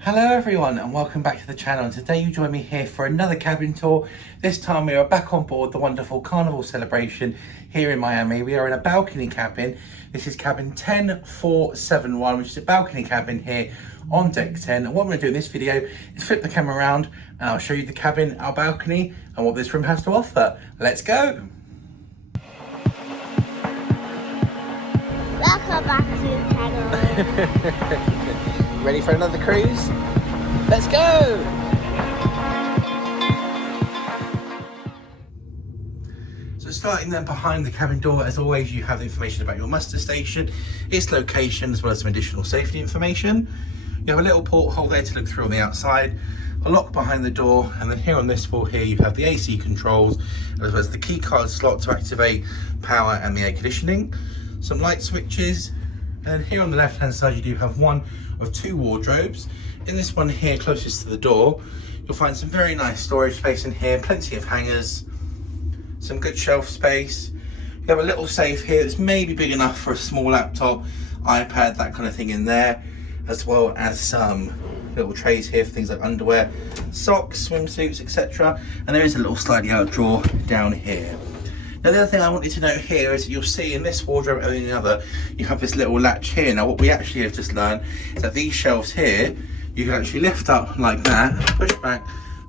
Hello everyone and welcome back to the channel, and today you join me here for another cabin tour. This time we are back on board the wonderful Carnival Celebration here in Miami. We are in a balcony cabin. This is cabin 10471, which is a balcony cabin here on deck 10. And what I'm going to do in this video is flip the camera around and I'll show you the cabin, our balcony, and what this room has to offer. Let's go! Welcome back to the channel. Ready for another cruise? Let's go! So starting then behind the cabin door, as always, you have information about your muster station, its location, as well as some additional safety information. You have a little porthole there to look through on the outside, a lock behind the door, and then here on this wall here you have the AC controls, as well as the key card slot to activate power and the air conditioning, some light switches, and then here on the left hand side you do have one of two wardrobes. In this one here closest to the door, you'll find some very nice storage space in here, plenty of hangers, some good shelf space. You have a little safe here that's maybe big enough for a small laptop, iPad, that kind of thing in there, as well as some little trays here for things like underwear, socks, swimsuits, etc. And there is a little sliding out drawer down here. Now the other thing I wanted to note here is that you'll see in this wardrobe and in the other, you have this little latch here. Now what we actually have just learned is that these shelves here, you can actually lift up like that, push back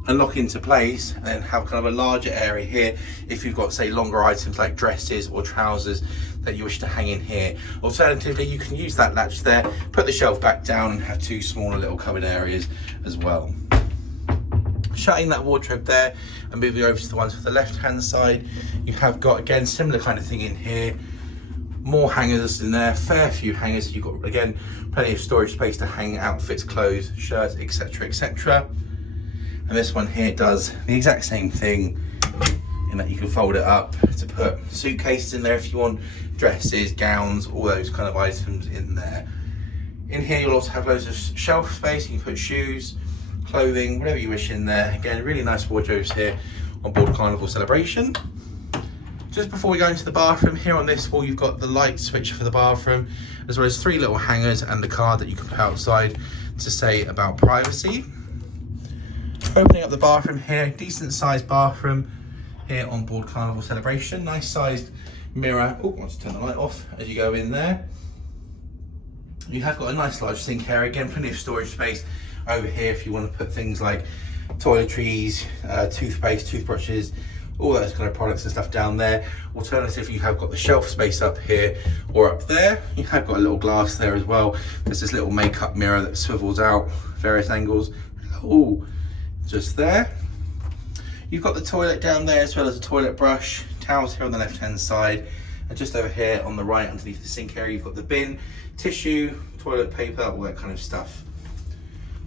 and lock into place, and then have kind of a larger area here if you've got, say, longer items like dresses or trousers that you wish to hang in here. Alternatively, you can use that latch there, put the shelf back down and have two smaller little cupboard areas as well. Shutting that wardrobe there and moving over to the ones to the left hand side, you have got, again, similar kind of thing in here, more hangers in there, fair few hangers. You've got, again, plenty of storage space to hang outfits, clothes, shirts, etc, etc. And this one here does the exact same thing in that you can fold it up to put suitcases in there if you want, dresses, gowns, all those kind of items in there. In here you'll also have loads of shelf space. You can put shoes, clothing, whatever you wish in there. Again, really nice wardrobes here on board Carnival Celebration. Just before we go into the bathroom, here on this wall you've got the light switch for the bathroom, as well as three little hangers and the card that you can put outside to say about privacy. Opening up the bathroom here, decent sized bathroom here on board Carnival Celebration. Nice sized mirror. Oh, I want to turn the light off as you go in there. You have got a nice large sink area, again, plenty of storage space over here if you want to put things like toiletries, toothpaste, toothbrushes, all those kind of products and stuff down there. Alternatively, you have got the shelf space up here or up there. You have got a little glass there as well. There's this little makeup mirror that swivels out various angles. Oh, just there. You've got the toilet down there, as well as a toilet brush, towels here on the left hand side, and just over here on the right underneath the sink area you've got the bin, tissue, toilet paper, all that kind of stuff.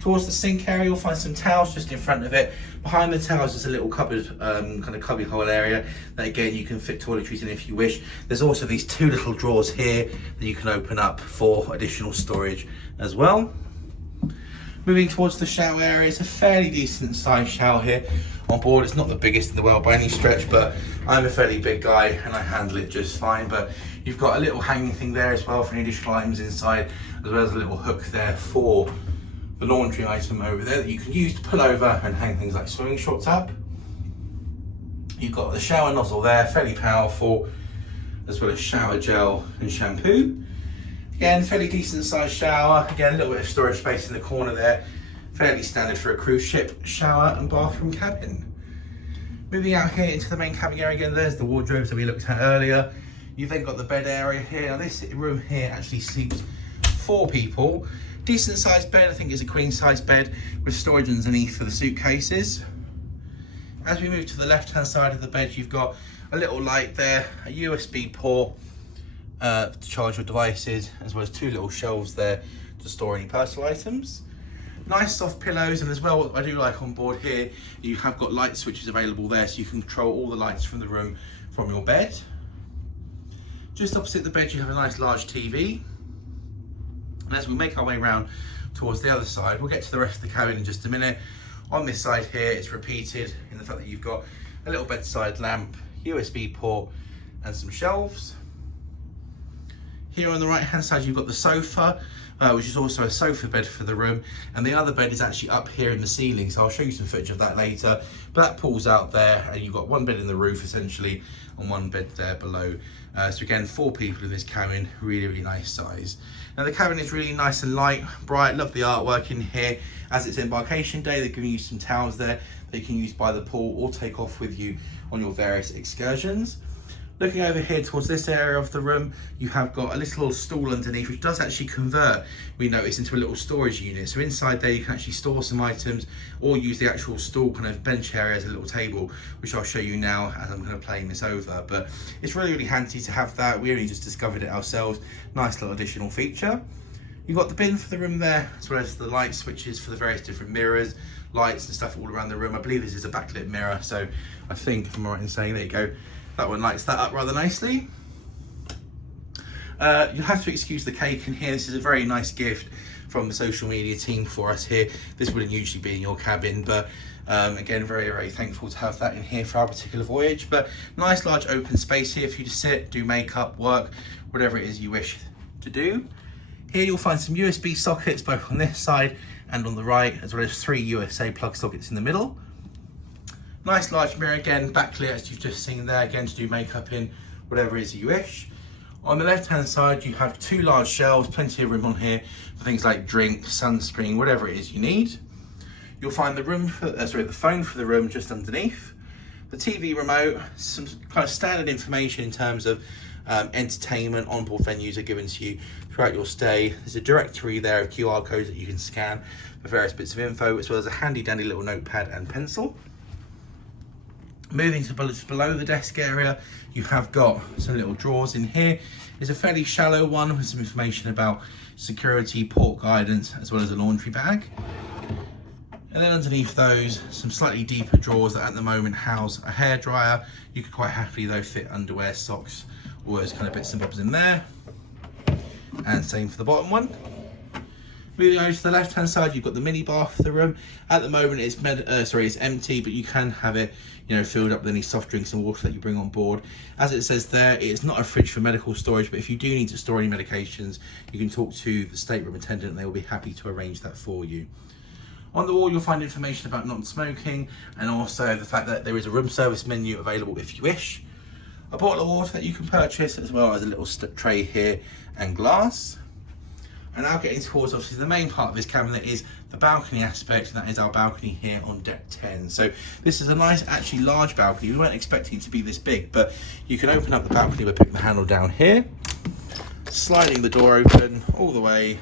Towards the sink area you'll find some towels just in front of it. Behind the towels is a little cupboard, kind of cubby hole area that, again, you can fit toiletries in if you wish. There's also these two little drawers here that you can open up for additional storage as well. Moving towards the shower area, it's a fairly decent sized shower here on board. It's not the biggest in the world by any stretch, but I'm a fairly big guy and I handle it just fine. But you've got a little hanging thing there as well for any additional items inside, as well as a little hook there for the laundry item over there that you can use to pull over and hang things like swimming shorts up. You've got the shower nozzle there, fairly powerful, as well as shower gel and shampoo. Again, fairly decent sized shower. Again, a little bit of storage space in the corner there. Fairly standard for a cruise ship shower and bathroom cabin. Moving out here into the main cabin area again, there's the wardrobes that we looked at earlier. You've then got the bed area here. Now this room here actually sleeps 4 people. Decent sized bed, I think it's a queen size bed with storage underneath for the suitcases. As we move to the left hand side of the bed, you've got a little light there, a USB port, to charge your devices, as well as 2 little shelves there to store any personal items. Nice soft pillows, and as well, what I do like on board here, you have got light switches available there, so you can control all the lights from the room from your bed. Just opposite the bed you have a nice large TV, and as we make our way around towards the other side, we'll get to the rest of the cabin in just a minute. On this side here, it's repeated in the fact that you've got a little bedside lamp, USB port and some shelves. Here on the right hand side you've got the sofa, which is also a sofa bed for the room, and the other bed is actually up here in the ceiling, so I'll show you some footage of that later. But that pulls out there, and you've got one bed in the roof essentially, and one bed there below. So again, 4 people in this cabin, really nice size. Now the cabin is really nice and light, bright, love the artwork in here. As it's embarkation day, they're giving you some towels there that you can use by the pool or take off with you on your various excursions. Looking over here towards this area of the room, you have got a little stool underneath, which does actually convert, we notice, into a little storage unit. So inside there you can actually store some items or use the actual stool kind of bench area as a little table, which I'll show you now as I'm kind of playing this over. But it's really handy to have that. We only just discovered it ourselves. Nice little additional feature. You've got the bin for the room there, as well as the light switches for the various different mirrors, lights and stuff all around the room. I believe this is a backlit mirror, so I think, if I'm right in saying, there you go, that one lights that up rather nicely. You'll have to excuse the cake in here. This is a very nice gift from the social media team for us here. This wouldn't usually be in your cabin, but again, very thankful to have that in here for our particular voyage. But nice large open space here for you to sit, do makeup, work, whatever it is you wish to do. Here you'll find some USB sockets both on this side and on the right, as well as 3 USA plug sockets in the middle. Nice large mirror, again backlit as you've just seen there, again to do makeup in, whatever it is you wish. On the left hand side you have 2 large shelves, plenty of room on here for things like drink, sunscreen, whatever it is you need. You'll find the room for, the phone for the room just underneath. The TV remote, some kind of standard information in terms of entertainment, onboard venues are given to you throughout your stay. There's a directory there of QR codes that you can scan for various bits of info, as well as a handy dandy little notepad and pencil. Moving to below the desk area, you have got some little drawers in here. It's a fairly shallow one with some information about security, port guidance, as well as a laundry bag. And then underneath those, some slightly deeper drawers that at the moment house a hairdryer. You could quite happily though fit underwear, socks, all those kind of bits and bobs in there. And same for the bottom one. Moving over to the left hand side, you've got the mini bar for the room. At the moment it's empty, but you can have it, filled up with any soft drinks and water that you bring on board. As it says there, it's not a fridge for medical storage, but if you do need to store any medications, you can talk to the stateroom attendant and they will be happy to arrange that for you. On the wall you'll find information about non-smoking, and also the fact that there is a room service menu available if you wish. A bottle of water that you can purchase, as well as a little tray here and glass. And now getting towards obviously the main part of this cabin, that is the balcony aspect, and that is our balcony here on deck 10. So this is a nice, actually large balcony. We weren't expecting it to be this big, but you can open up the balcony by putting the handle down here, sliding the door open all the way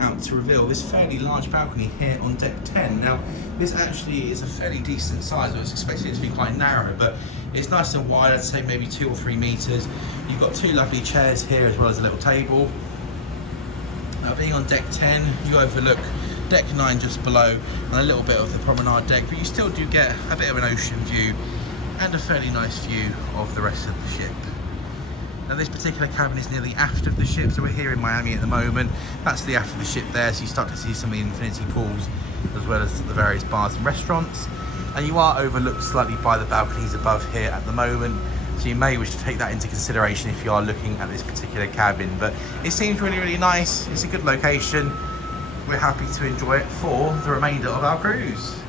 out to reveal this fairly large balcony here on deck 10. Now this actually is a fairly decent size. I was expecting it to be quite narrow, but it's nice and wide. I'd say maybe 2 or 3 meters. You've got 2 lovely chairs here, as well as a little table. Now being on deck 10, you overlook deck 9 just below and a little bit of the promenade deck, but you still do get a bit of an ocean view and a fairly nice view of the rest of the ship. Now this particular cabin is near the aft of the ship, so we're here in Miami at the moment. That's the aft of the ship there, so you start to see some of the infinity pools, as well as the various bars and restaurants. And you are overlooked slightly by the balconies above here at the moment, so you may wish to take that into consideration if you are looking at this particular cabin. But it seems really nice. It's a good location. We're happy to enjoy it for the remainder of our cruise.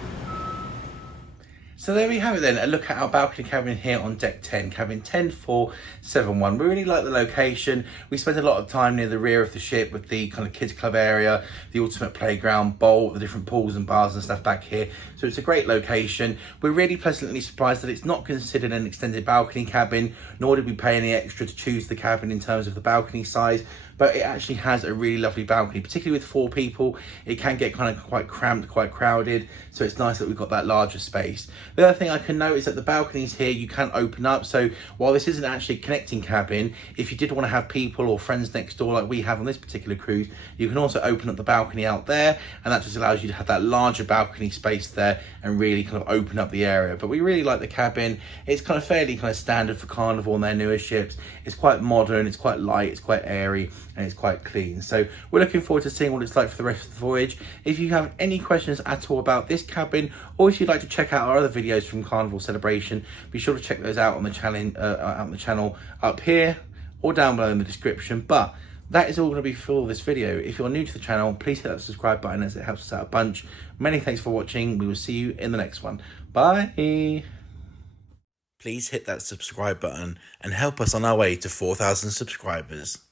So there we have it then, a look at our balcony cabin here on deck 10, cabin 10471. We really like the location. We spent a lot of time near the rear of the ship with the kind of kids club area, the ultimate playground, bowl, the different pools and bars and stuff back here. So it's a great location. We're really pleasantly surprised that it's not considered an extended balcony cabin, nor did we pay any extra to choose the cabin in terms of the balcony size. But it actually has a really lovely balcony, particularly with 4 people. It can get kind of quite cramped, quite crowded. So it's nice that we've got that larger space. The other thing I can note is that the balconies here, you can open up. So while this isn't actually a connecting cabin, if you did want to have people or friends next door like we have on this particular cruise, you can also open up the balcony out there. And that just allows you to have that larger balcony space there and really kind of open up the area. But we really like the cabin. It's kind of fairly kind of standard for Carnival and their newer ships. It's quite modern, it's quite light, it's quite airy, and it's quite clean. So we're looking forward to seeing what it's like for the rest of the voyage. If you have any questions at all about this cabin, or if you'd like to check out our other videos from Carnival Celebration, be sure to check those out on the channel up here or down below in the description. But That is all going to be for this video. If you're new to the channel, please hit that subscribe button as it helps us out a bunch. Many thanks for watching. We will see you in the next one. Bye. Please hit that subscribe button and help us on our way to 4,000 subscribers.